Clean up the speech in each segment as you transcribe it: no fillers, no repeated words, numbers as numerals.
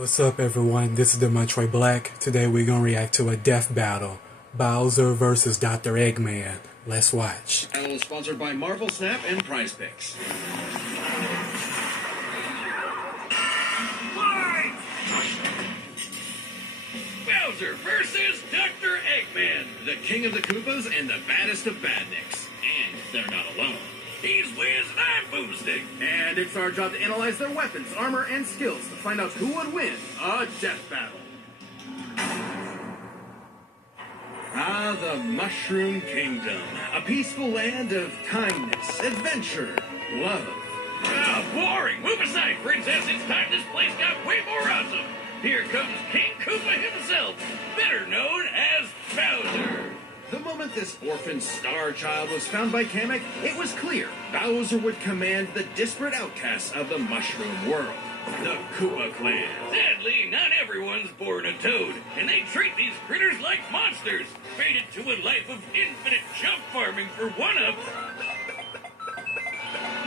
What's up everyone, this is the Metroid Black. Today we're gonna react to a death battle. Bowser versus Dr. Eggman. Let's watch. Battle is sponsored by Marvel Snap and Prize Picks. Bowser versus Dr. Eggman, The king of the Koopas and the baddest of badniks. And they're not alone. he's Wiz and I'm Boomstick. And it's our job to analyze their weapons, armor, and skills to find out who would win a death battle. Ah, the Mushroom Kingdom. A peaceful land of kindness, adventure, love. Ah, boring! Move aside, princess. It's time this place got way more awesome. Here comes King Koopa himself, better known as Bowser. The moment this orphan star child was found by Kamek, it was clear Bowser would command the disparate outcasts of the Mushroom world, the Koopa clan. Sadly, not everyone's born a toad, and they treat these critters like monsters, fated to a life of infinite jump farming for one-up.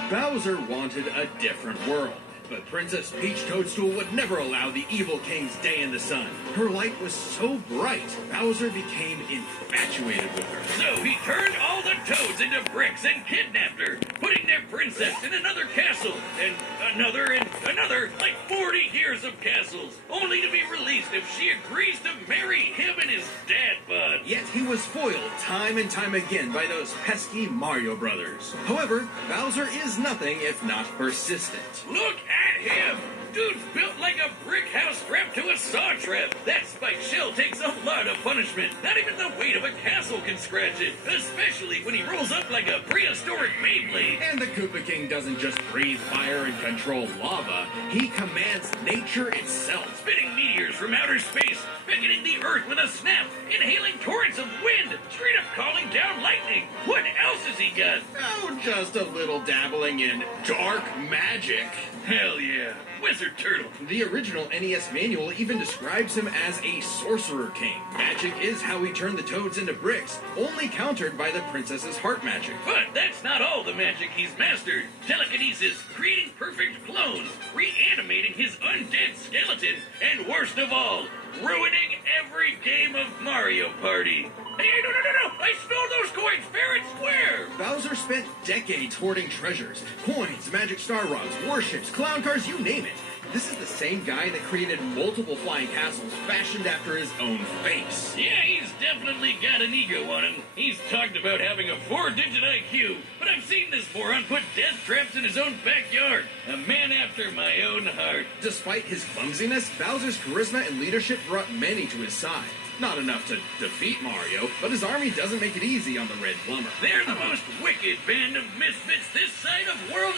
Bowser wanted a different world, but Princess Peach Toadstool would never allow the evil king's day in the sun. Her light was so bright, Bowser became infatuated with her. So he turned all the toads into bricks and kidnapped her, putting their princess in another castle, and another, like 40 years of castles, only to be released if she agrees to marry him and his dad bod. Yet he was foiled time and time again by those pesky Mario brothers. However, Bowser is nothing if not persistent. Look at him! Dude's built like a brick house strapped to a saw trap. That spiked shell takes a lot of punishment. Not even the weight of a castle can scratch it, especially when he rolls up like a prehistoric Beyblade. And the Koopa King doesn't just breathe fire and control lava, he commands nature itself. Spitting meteors from outer space, beckoning the earth with a snap, inhaling torrents of wind, straight up calling down lightning. What else has he got? Oh, just a little dabbling in dark magic. Hell yeah, Wizard Turtle. The original NES manual even describes him as a sorcerer king. Magic is how he turned the toads into bricks, only countered by the princess's heart magic. But that's not all the magic he's mastered. Telekinesis, creating perfect clones, reanimating his undead skeleton, and worst of all, ruining every game of Mario Party. Hey, no! I stole those coins fair and square! Bowser spent decades hoarding treasures, coins, magic star rods, warships, clown cars, you name it. This is the same guy that created multiple flying castles fashioned after his own face. Yeah, he's definitely got an ego on him. He's talked about having a 4-digit IQ, but I've seen this moron put death traps in his own backyard. A man after my own heart. Despite his clumsiness, Bowser's charisma and leadership brought many to his side. Not enough to defeat Mario, but his army doesn't make it easy on the Red Plumber. They're the most wicked band of misfits this side of World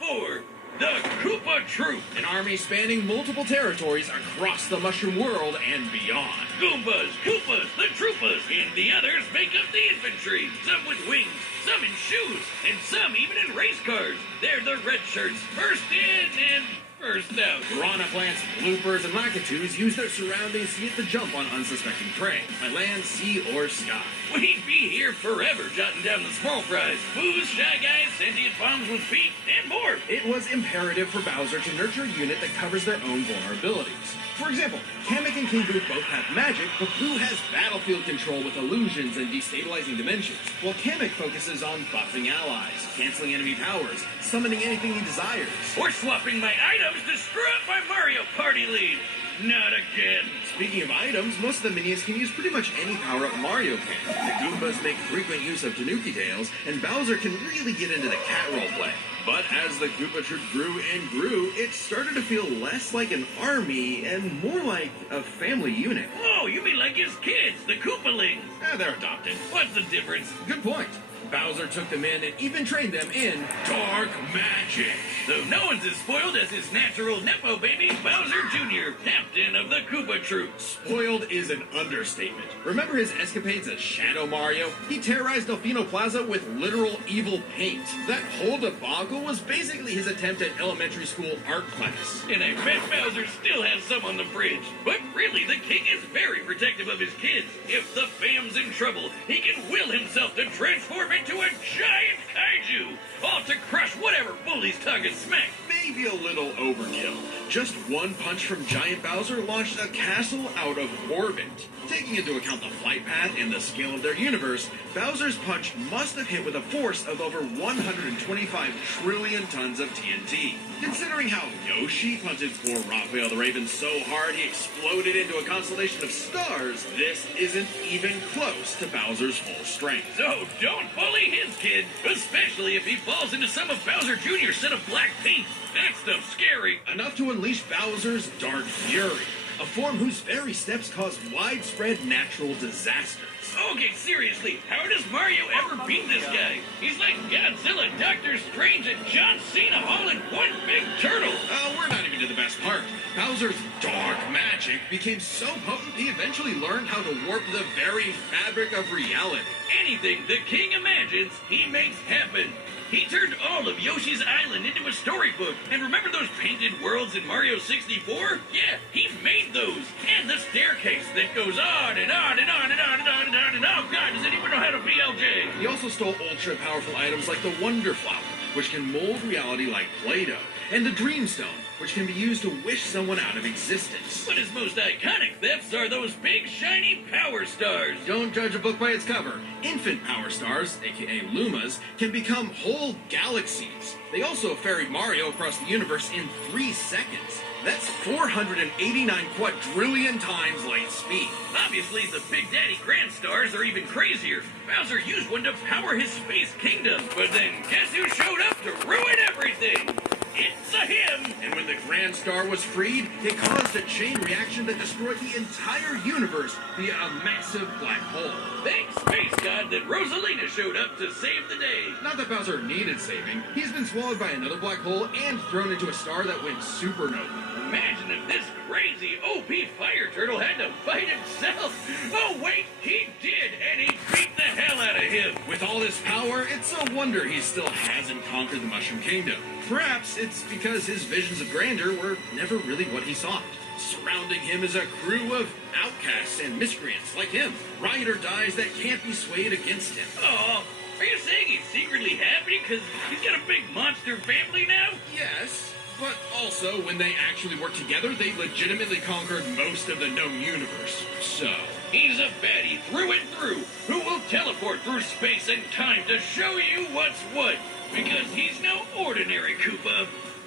8-4. The Koopa Troop. An army spanning multiple territories across the Mushroom world and beyond. Goombas, Koopas, the Troopas, and the others make up the infantry. Some with wings, some in shoes, and some even in race cars. They're the red shirts, first in and first out. Piranha plants, bloopers, and Lakitus use their surroundings to get the jump on unsuspecting prey, by land, sea, or sky. We'd be here forever jotting down the small fries. Booze, Shy Guys, sentient bombs with feet, and more. It was imperative for Bowser to nurture a unit that covers their own vulnerabilities. For example, Kamek and King Boo both have magic, but Boo has battlefield control with illusions and destabilizing dimensions, while Kamek focuses on buffing allies, canceling enemy powers, summoning anything he desires. Or swapping my items to screw up my Mario Party lead. Not again. Speaking of items, most of the minions can use pretty much any power-up Mario can. The Goombas make frequent use of Tanuki tails, and Bowser can really get into the cat roleplay. But as the Koopa Troop grew and grew, it started to feel less like an army and more like a family unit. Oh, you mean like his kids, the Koopalings? They're adopted. What's the difference? Good point. Bowser took them in and even trained them in dark magic. So no one's as spoiled as his natural Nepo baby, Bowser Jr., captain of the Koopa Troop. Spoiled is an understatement. Remember his escapades as Shadow Mario? He terrorized Delfino Plaza with literal evil paint. That whole debacle was basically his attempt at elementary school art class. And I bet Bowser still has some on the fridge. But really, the king is very protective of his kids. If the fam's in trouble, he can will himself to transform into a giant kaiju, all to crush whatever bullies tug and smack. Maybe a little overkill. Just one punch from Giant Bowser launched a castle out of orbit. Taking into account the flight path and the scale of their universe, Bowser's punch must have hit with a force of over 125 trillion tons of TNT. Considering how Yoshi punted poor Raphael the Raven so hard he exploded into a constellation of stars, this isn't even close to Bowser's full strength. So don't bully his kid, especially if he falls into some of Bowser Jr.'s set of black paint. That stuff's scary. Enough to unleash Bowser's Dark Fury, a form whose very steps cause widespread natural disasters. Okay, seriously, how does Mario ever beat this guy? He's like Godzilla, Doctor Strange, and John Cena all in one big turtle. We're not even to the best part. Bowser's dark magic became so potent he eventually learned how to warp the very fabric of reality. Anything the king imagines, he makes happen. He turned all of Yoshi's Island into a storybook. And remember those painted worlds in Mario 64? Yeah, he made those. And the staircase that goes on and on and on and on and on and on and on. Oh, God, does anyone know how to BLJ? He also stole ultra-powerful items like the Wonder Flower, which can mold reality like Play-Doh, and the Dream Stone, which can be used to wish someone out of existence. But his most iconic thefts are those big, shiny power stars. Don't judge a book by its cover. Infant power stars, aka Lumas, can become whole galaxies. They also ferry Mario across the universe in 3 seconds. That's 489 quadrillion times light speed. Obviously, the Big Daddy Grand Stars are even crazier. Bowser used one to power his space kingdom. But then, guess who showed up to ruin everything? It's a him! And when the Grand Star was freed, it caused a chain reaction that destroyed the entire universe via a massive black hole. Thanks, Space God, that Rosalina showed up to save the day. Not that Bowser needed saving. He's been swallowed by another black hole and thrown into a star that went supernova. Imagine if this crazy OP fire turtle had to fight himself. Oh, wait, he did, and he beat the hell out of him. With all his power, it's no wonder he still hasn't conquered the Mushroom Kingdom. Perhaps it's because his visions of grandeur were never really what he sought. Surrounding him is a crew of outcasts and miscreants like him, ride or dies that can't be swayed against him. Oh, are you saying he's secretly happy because he's got a big monster family now? Yes, but also when they actually work together, they legitimately conquered most of the known universe. So, he's a baddie through and through who will teleport through space and time to show you what's what. Because he's no ordinary Koopa.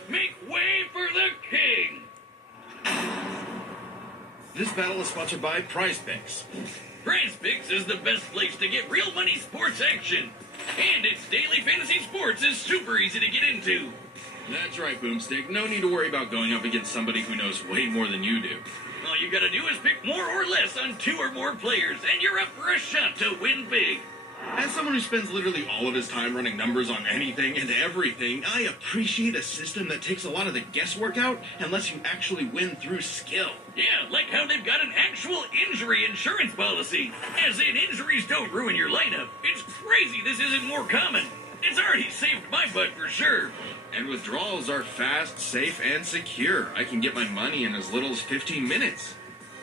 Make way for the king! This battle is sponsored by Prize Picks. Prize Picks is the best place to get real money sports action. And its daily fantasy sports is super easy to get into. That's right, Boomstick. No need to worry about going up against somebody who knows way more than you do. All you gotta do is pick more or less on 2 or more players, and you're up for a shot to win big. As someone who spends literally all of his time running numbers on anything and everything, I appreciate a system that takes a lot of the guesswork out and lets you actually win through skill. Yeah, like how they've got an actual injury insurance policy. As in, injuries don't ruin your lineup. It's crazy this isn't more common. It's already saved my butt for sure. And withdrawals are fast, safe, and secure. I can get my money in as little as 15 minutes.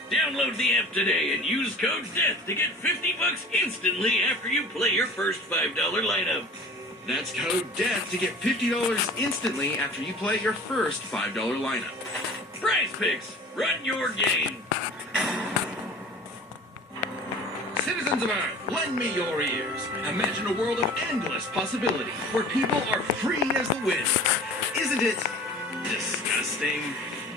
Download the app today and use code DEATH to get $50 instantly after you play your first $5 lineup. That's code DEATH to get $50 instantly after you play your first $5 lineup. Prize Picks, run your game. Citizens of Earth, lend me your ears. Imagine a world of endless possibility where people are free as the wind. Isn't it disgusting?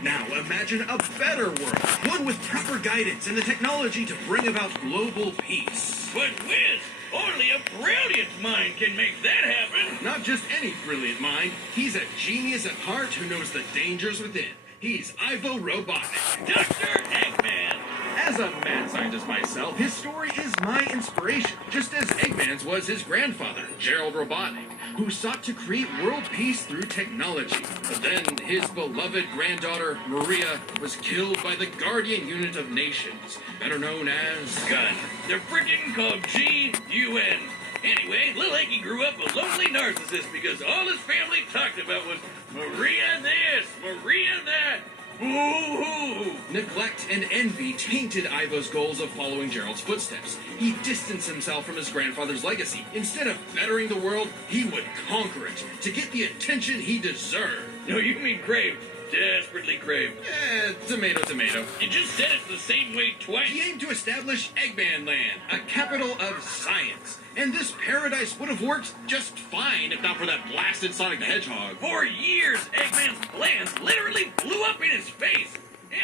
Now imagine a better world, one with proper guidance and the technology to bring about global peace. But Wiz, only a brilliant mind can make that happen. Not just any brilliant mind, he's a genius at heart who knows the dangers within. He's Ivo Robotnik. Dr. Eggman. As a mad scientist myself, his story is my inspiration, just as Eggman's was his grandfather, Gerald Robotnik, who sought to create world peace through technology. But then his beloved granddaughter, Maria, was killed by the Guardian Unit of Nations, better known as... Gun. They're freaking called G-U-N. Anyway, Lil Eggy grew up a lonely narcissist because all his family talked about was Maria this, Maria that. Boo-hoo! Neglect and envy tainted Ivo's goals of following Gerald's footsteps. He distanced himself from his grandfather's legacy. Instead of bettering the world, he would conquer it to get the attention he deserved. No, you mean Crave. desperately crave. Tomato, tomato. You just said it the same way twice. He aimed to establish Eggman Land, a capital of science. And this paradise would have worked just fine if not for that blasted Sonic the Hedgehog. For years, Eggman's plans literally blew up in his face.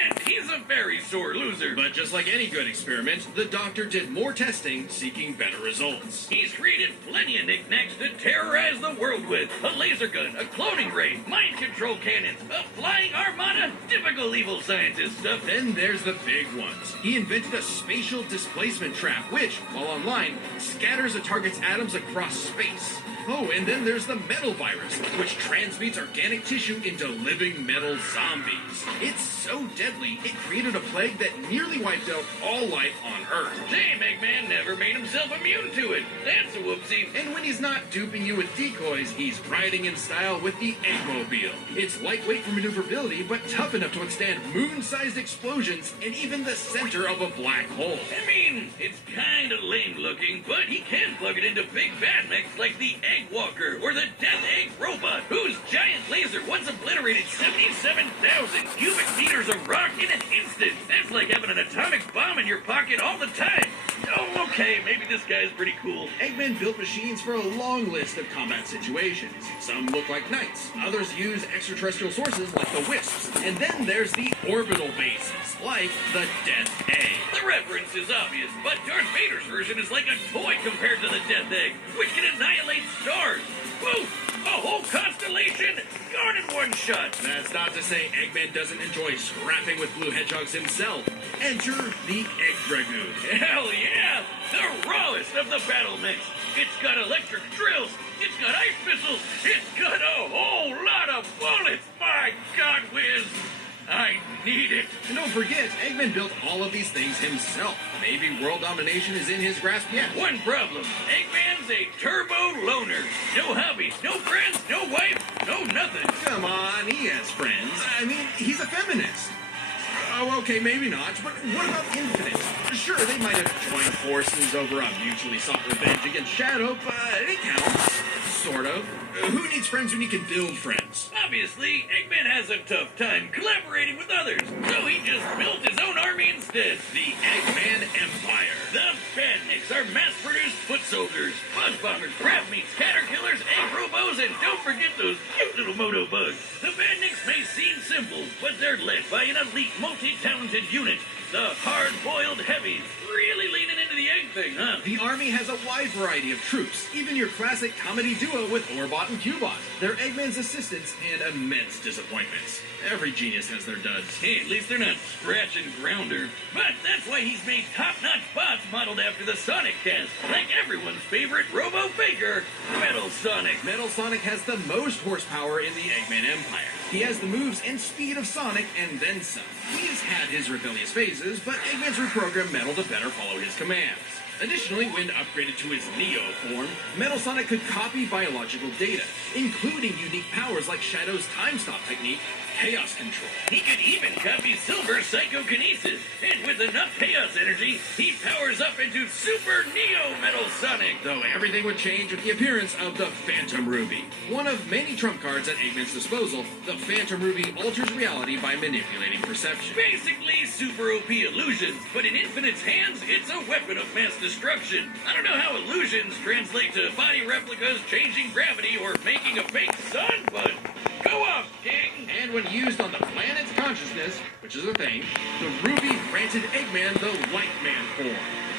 And he's a very sore loser. But just like any good experiment, the doctor did more testing, seeking better results. He's created plenty of knickknacks to terrorize the world with. A laser gun, a cloning ray, mind control cannons, a flying armada, typical evil scientist stuff. Then there's the big ones. He invented a spatial displacement trap, which, while online, scatters a target's atoms across space. Oh, and then there's the metal virus, which transmutes organic tissue into living metal zombies. It's so deadly, it created a plague that nearly wiped out all life on Earth. Shame Eggman never made himself immune to it. That's a whoopsie. And when he's not duping you with decoys, he's riding in style with the Eggmobile. It's lightweight for maneuverability, but tough enough to withstand moon-sized explosions and even the center of a black hole. I mean, it's kind of lame looking, but he can plug it into big bad mechs like the Egg Walker or the Death Egg Robot, whose giant laser once obliterated 77,000 cubic meters of rock in an instant. That's like having an atomic bomb in your pocket all the time. Oh, okay, maybe this guy's pretty cool. Eggman built machines for a long list of combat situations. Some look like knights, others use extraterrestrial sources like the Wisps, and then there's the orbital bases, like the Death Egg. The reference is obvious, but Darth Vader's version is like a toy compared to the Death Egg, which can annihilate stars. Woo! A whole constellation gone in one shot. That's not to say Eggman doesn't enjoy scrapping with blue hedgehogs himself. Enter the Egg Dragoon. Hell yeah! The rawest of the battle mechs. It's got electric drills. It's got ice missiles. It's got a whole lot of bullets. My God, Wiz. I need it. And don't forget, Eggman built all of these things himself. Maybe world domination is in his grasp yet. One problem. Eggman's a turbo loner. No hobbies, no friends, no wife, no nothing. Come on, he has friends. I mean, he's a feminist. Oh, okay, maybe not, but what about Infinite? Sure, they might have joined forces over a mutually sought revenge against Shadow, but it counts. Sort of. Who needs friends when you can build friends? Obviously, Eggman has a tough time collaborating with others, so he just built his own army instead. The Eggman Empire. The Badniks are mass-produced foot soldiers, buzz bombers, crab meats, caterpillars, egg robos, and don't forget those cute little moto bugs. The Badniks may seem simple, but they're led by an elite, multi-talented unit. The hard-boiled heavies, really leaning into the egg thing, huh? The army has a wide variety of troops, even your classic comedy duo with Orbot and Cubot. They're Eggman's assistants and immense disappointments. Every genius has their duds. Hey, at least they're not Scratch and Grounder. But that's why he's made top-notch bots modeled after the Sonic cast, like everyone's favorite Robo Faker, Metal Sonic. Metal Sonic has the most horsepower in the Eggman Empire. He has the moves and speed of Sonic and then some. He's had his rebellious phases, but Eggman's reprogrammed Metal to better follow his commands. Additionally, when upgraded to his Neo form, Metal Sonic could copy biological data, including unique powers like Shadow's time stop technique, Chaos Control. He could even copy Silver's Psychokinesis, and with enough Chaos energy, he powers up into Super Neo Metal Sonic. Though everything would change with the appearance of the Phantom Ruby. One of many trump cards at Eggman's disposal, the Phantom Ruby alters reality by manipulating perception. Basically, Super OP illusions, but in Infinite's hands, it's a weapon of mass destruction. I don't know how illusions translate to body replicas, changing gravity, or making a fake sun, but go off, King! And when used on the planet's consciousness, which is a thing, the Ruby granted Eggman the Light Man form.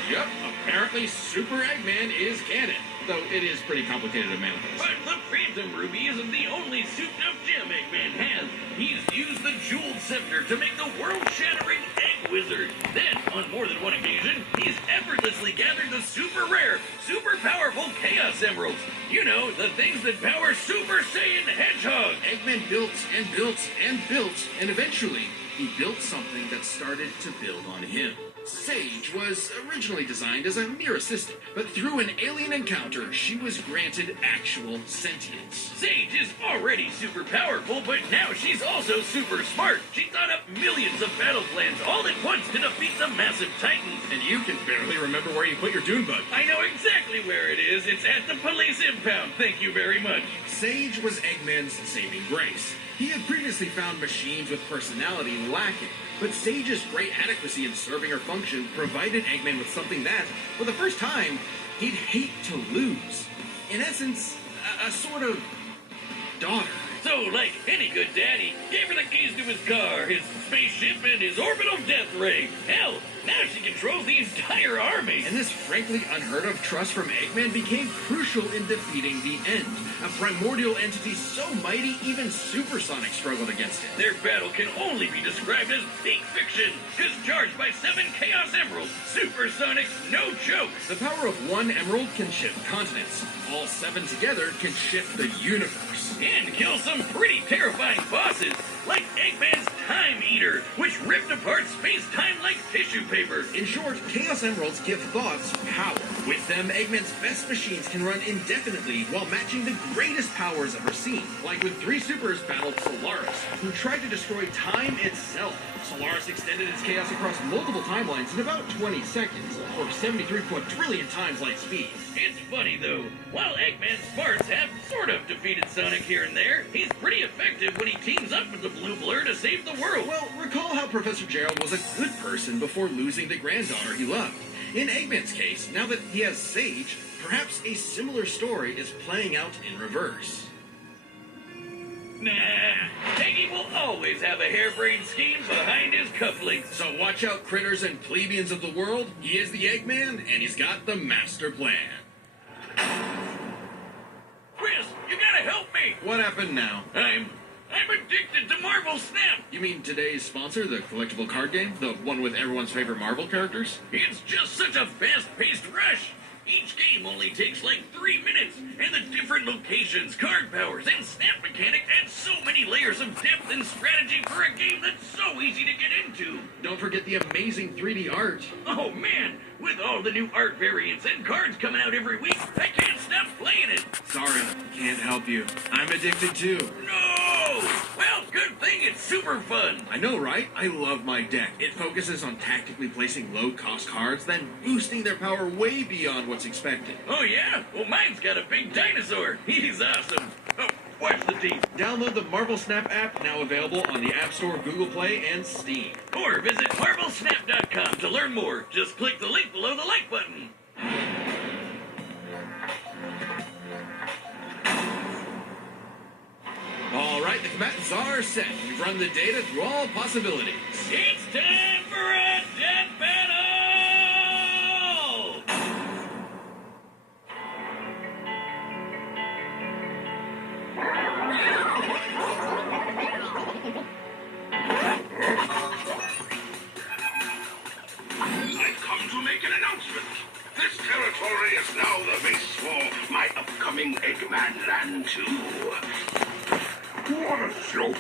Yup, apparently Super Eggman is canon, though it is pretty complicated to manifest. But the Phantom Ruby isn't the only souped-up gem Eggman has. He's used the Jeweled Scepter to make the world-shattering Egg Wizard. Then, on more than one occasion, he's effortlessly gathered the super rare, super powerful Chaos Emeralds. You know, the things that power Super Saiyan Hedgehog. Eggman built and built and built, and eventually, he built something that started to build on him. Sage was originally designed as a mere assistant, but through an alien encounter, she was granted actual sentience. Sage is already super powerful, but now she's also super smart. She thought up millions of battle plans all at once to defeat the massive Titans. And you can barely remember where you put your Dune Bug. I know exactly exactly where it is. It's at the police impound. Thank you very much. Sage was Eggman's saving grace. He had previously found machines with personality lacking, but Sage's great adequacy in serving her function provided Eggman with something that, for the first time, he'd hate to lose. In essence, a sort of daughter. So, like any good daddy, gave her the keys to his car, his spaceship, and his orbital death ray. Hell, now she controls the entire army. And this frankly unheard of trust from Eggman became crucial in defeating the End, a primordial entity so mighty even Supersonic struggled against it. Their battle can only be described as peak fiction, because charged by 7 Chaos Emeralds, Supersonic's no joke. The power of one emerald can shift continents. All 7 together can shift the universe. And kill some pretty terrifying bosses, like Eggman's Time Eater, which ripped apart space-time like tissue paper. In short, Chaos Emeralds give thoughts power. With them, Eggman's best machines can run indefinitely while matching the greatest powers ever seen. Like when 3 supers battled Solaris, who tried to destroy time itself. Solaris extended its chaos across multiple timelines in about 20 seconds, or 73 quadrillion times light speed. It's funny, though. While Eggman's smarts have sort of defeated Sonic here and there, he's pretty effective when he teams up with the Blue Blur to save the world. Well, recall how Professor Gerald was a good person before losing the granddaughter he loved. In Eggman's case, now that he has Sage, perhaps a similar story is playing out in reverse. Nah, Peggy will always have a harebrained scheme behind his cufflinks. So watch out, critters and plebeians of the world. He is the Eggman, and he's got the master plan. Chris, you gotta help me. What happened now? I'm addicted to Marvel Snap. You mean today's sponsor, the collectible card game? The one with everyone's favorite Marvel characters? It's just such a fast-paced rush. Each game only takes like 3 minutes, and the different locations, card powers, and snap mechanic add so many layers of depth and strategy for a game that's so easy to get into. Don't forget the amazing 3D art. Oh man, with all the new art variants and cards coming out every week, I can't stop playing it. Sorry, can't help you. I'm addicted too. No! Well, good thing it's super fun. I know, right? I love my deck. It focuses on tactically placing low-cost cards, then boosting their power way beyond what's expected. Oh yeah? Well, mine's got a big dinosaur. He's awesome. Oh, watch the team. Download the Marvel Snap app, now available on the App Store, Google Play, and Steam. Or visit MarvelSnap.com to learn more. Just click the link below the like button. All right, the combatants are set. We've run the data through all possibilities. It's time for a death battle! I've come to make an announcement. This territory is now the base for my upcoming Eggman Land 2. What a joke!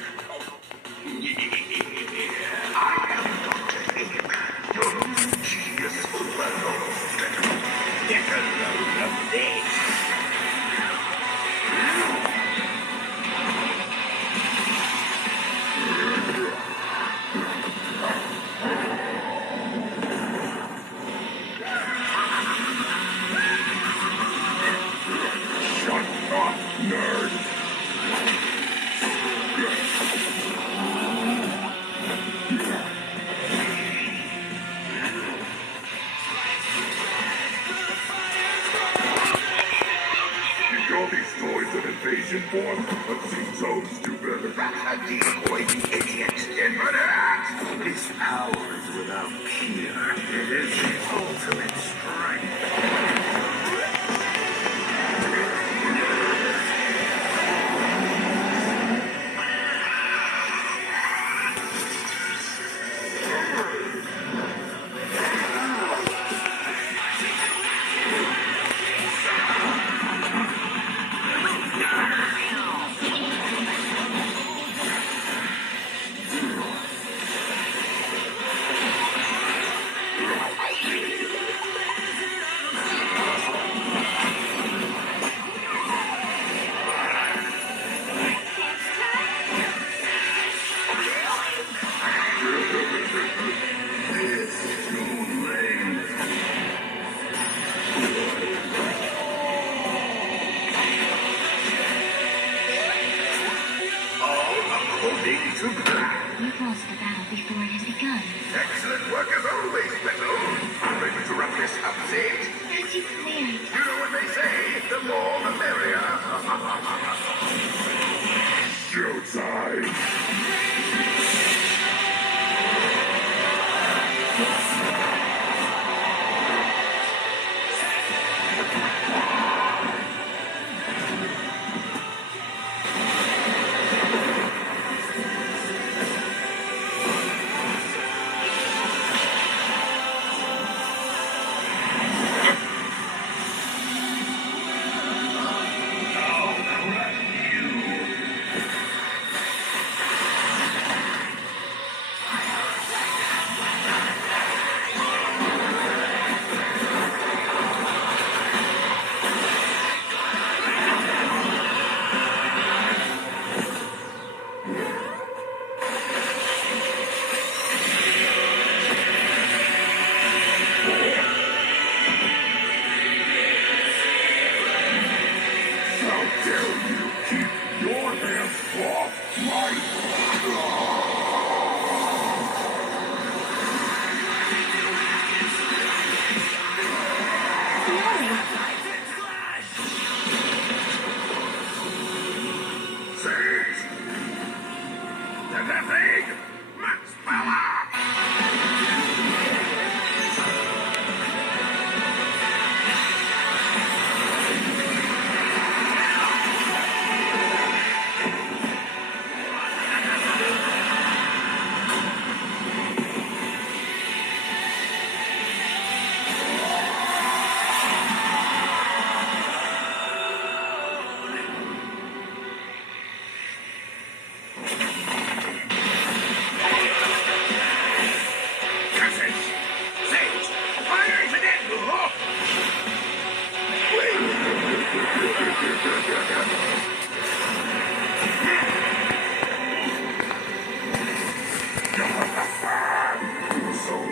I am Dr. Eggman, your genius overlord. Get a load of this! Shut up, nerd! All these toys an invasion form, but seem so stupid. Decoy, the idiot. His power is without peer. It is his ultimate strength.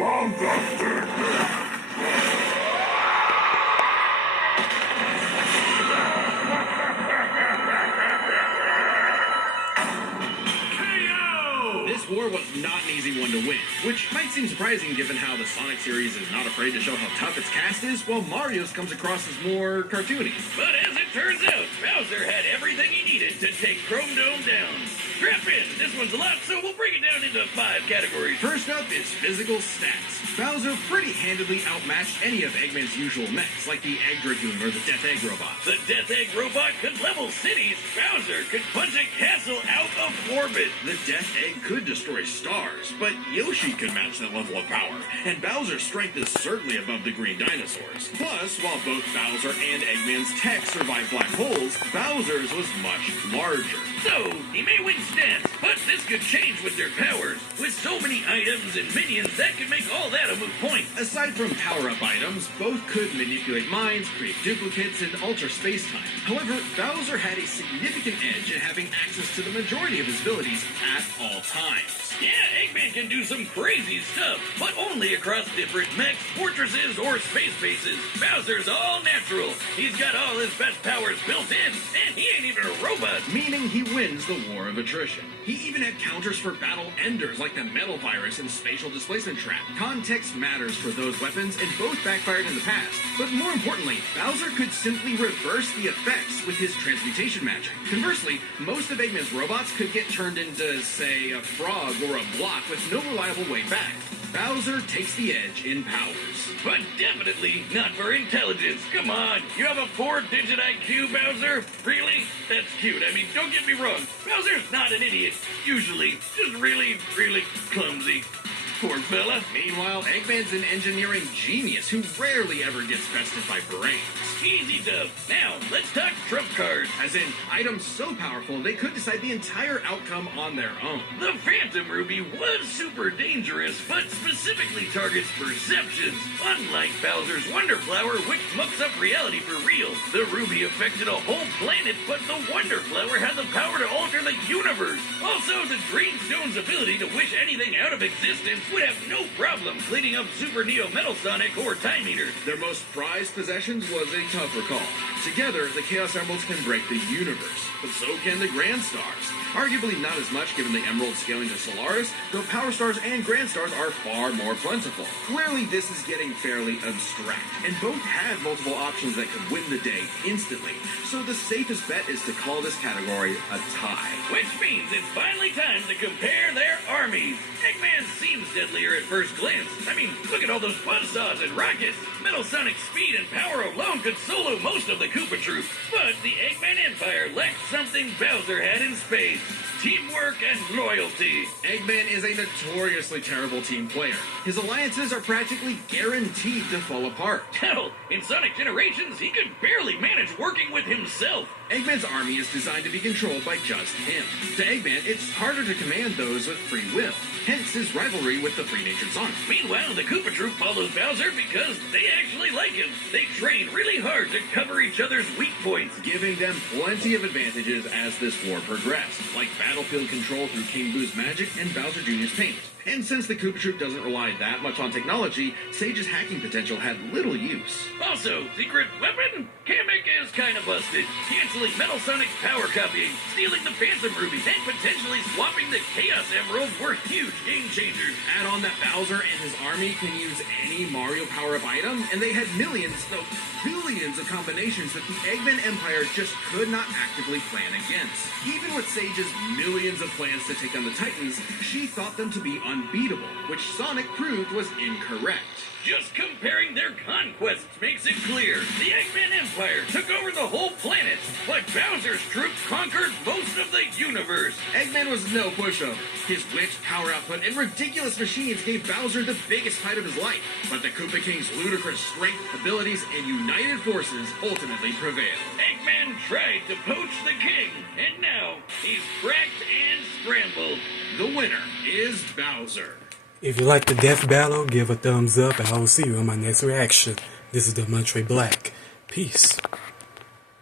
Bomb Duster! This war was not an easy one to win, which might seem surprising given how the Sonic series is not afraid to show how tough its cast is, while Mario's comes across as more cartoony. But as it turns out, Bowser had everything he needed to take Chrome Dome down. Strap in, this one's a lot, so we'll break it down into 5 categories. First up is physical stats. Bowser pretty handedly outmatched any of Eggman's usual mechs, like the Egg Dragoon or the Death Egg Robot. The Death Egg Robot could level cities. Bowser could punch a castle out of orbit. The Death Egg could destroy stars, but Yoshi could match that level of power, and Bowser's strength is certainly above the green dinosaurs. Plus, while both Bowser and Eggman's tech survived black holes, Bowser's was much larger. So, he may win stats, but this could change with their powers. With so many items and minions, that could make all that a moot point. Aside from power-up items, both could manipulate minds, create duplicates, and alter space-time. However, Bowser had a significant edge in having access to the majority of his abilities at all times. Yeah, Eggman can do some crazy stuff, but only across different mechs, fortresses, or space bases. Bowser's all natural. He's got all his best powers built in, and he ain't even a robot. Meaning he wins the war of attrition. He even had counters for battle enders like the Metal Virus and Spatial Displacement Trap. Context matters for those weapons, and both backfired in the past. But more importantly, Bowser could simply reverse the effects with his transmutation magic. Conversely, most of Eggman's robots could get turned into, say, a frog or a block with no reliable way back. Bowser takes the edge in powers. But definitely not for intelligence. Come on, you have a 4-digit IQ, Bowser? Really? That's cute. I mean, don't get me wrong. Bowser's not an idiot. Usually. Just really, really clumsy. Poor fella. Meanwhile, Eggman's an engineering genius who rarely ever gets bested by brains. Easy dub. Now, let's talk trump cards. As in, items so powerful they could decide the entire outcome on their own. The Phantom Ruby was super dangerous, but specifically targets perceptions. Unlike Bowser's Wonder Flower, which mucks up reality for real. The Ruby affected a whole planet, but the Wonder Flower had the power to alter the universe. Also, the Green Stone's ability to wish anything out of existence would have no problem cleaning up Super Neo Metal Sonic or Time Eater. Their most prized possessions was a tougher call. Together, the Chaos Emeralds can break the universe, but so can the Grand Stars. Arguably not as much given the Emerald scaling to Solaris, though Power Stars and Grand Stars are far more plentiful. Clearly, this is getting fairly abstract, and both had multiple options that could win the day instantly, so the safest bet is to call this category a tie. Which means it's finally time to compare their armies. Eggman seems deadlier at first glance. I mean, look at all those buzzsaws and rockets. Metal Sonic's speed and power alone could solo most of the Koopa Troop. But the Eggman Empire lacked something Bowser had in spades. Teamwork and loyalty. Eggman is a notoriously terrible team player. His alliances are practically guaranteed to fall apart. Hell, in Sonic Generations, he could barely manage working with himself. Eggman's army is designed to be controlled by just him. To Eggman, it's harder to command those with free will, hence his rivalry with the free-natured Sonic. Meanwhile, the Koopa Troop follows Bowser because they actually like him. They train really hard to cover each other's weak points. Giving them plenty of advantages as this war progressed, like battlefield control through King Boo's magic and Bowser Jr.'s paint. And since the Koopa Troop doesn't rely that much on technology, Sage's hacking potential had little use. Also, secret weapon? Kamek is kind of busted. Canceling Metal Sonic's power copying, stealing the Phantom Ruby, and potentially swapping the Chaos Emeralds were huge game changers. Add on that Bowser and his army can use any Mario power-up item, and they had millions, though billions of combinations that the Eggman Empire just could not actively plan against. Even with Sage's millions of plans to take on the Titans, she thought them to be unbeatable, which Sonic proved was incorrect. Just comparing their conquests makes it clear. The Eggman Empire took over the whole planet, but Bowser's troops conquered most of the universe. Eggman was no pushover. His wit, power output, and ridiculous machines gave Bowser the biggest fight of his life. But the Koopa King's ludicrous strength, abilities, and united forces ultimately prevailed. Eggman tried to poach the king, and now he's cracked and scrambled. The winner is Bowser. If you like the death battle, give a thumbs up and I will see you on my next reaction. This is the Montre Black. Peace.